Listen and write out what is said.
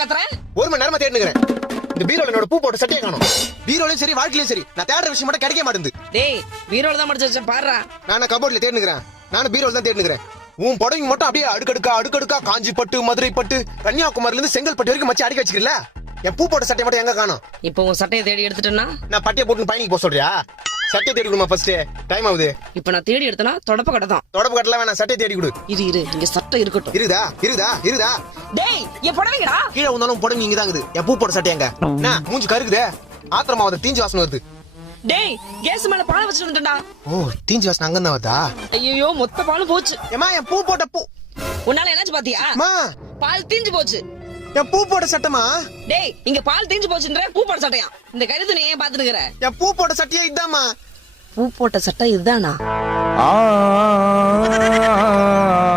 கத்துறேன்? 1 மணி நேரமா தேடினுக்கிறேன். இந்த பீரோல என்னோட பூ போட்ட சட்டையை காணோம். பீரோலயும் சரி வாழ்க்கையிலயும் சரி நான் தேடுற விஷயம் மட்டும் கிடைக்க மாட்டேங்குது. டேய் பீரோல தான் மடிச்சு வச்சேன் பாருடா. நான் கபோர்ட்ல தேடினுக்கிறேன். நானும் பீரோல தான் தேடினுக்கிறேன். உன் புடவை மட்டும் அப்படியே அடுக்கடுக்கா காஞ்சி பட்டு, மதுரை பட்டு, கன்னியாகுமரியில இருந்து செங்கல்பட்டு வரைக்கும் மச்சி அடிக்க வச்சிருக்கல. என் பூ போட்ட சட்டை மட்டும் எங்க காணோம்? இப்போ உன் சட்டையை தேடி எடுத்துட்டேன்னா நான் பட்டைய போட்டு பயணிக்கு போக சொல்றியா? சட்டை தேடி கொடுமா ஃபர்ஸ்ட். டைம் ஆகுது. இப்ப நான் தேடி எடுத்தனா தொடப்ப கடை தான். தொடப்பு கட்டல வேணாம், சட்டை தேடி கொடு. இரு இங்க சட்டை இருக்கட்டும். இருதா. டேய் என் புடவைங்கடா. கீழே வந்தாலும் புடவை இங்க தான் இருக்குது. என் பூ போட்ட சட்டை எங்க? என்ன மூஞ்சி கருக்குதே? ஆத்திரமா வந்து தீஞ்சு வாசனை வருது. டேய் கேஸ் மேல பால் வச்சிட்டு வந்துட்டேன்டா. ஓ தீஞ்சு வாசனை அங்க தான் வருதா? ஐயோ மொத்த பாலும் போச்சு. ஏமா என் பூ போட்ட பூ. உன்னால என்னாச்சு பாத்தியா? அம்மா பால் தீஞ்சு போச்சு. என் பூ போட்ட சட்டமா? டேய் இங்க பால் தீஞ்சு போச்சுன்ற பூ போட்ட சட்டையா? இந்த கருத்து நீ ஏன் பாத்துட்டு இருக்கற? என் பூ போட்ட சட்டையே இதாம்மா. பூ போட்ட சட்டை இதுதானா?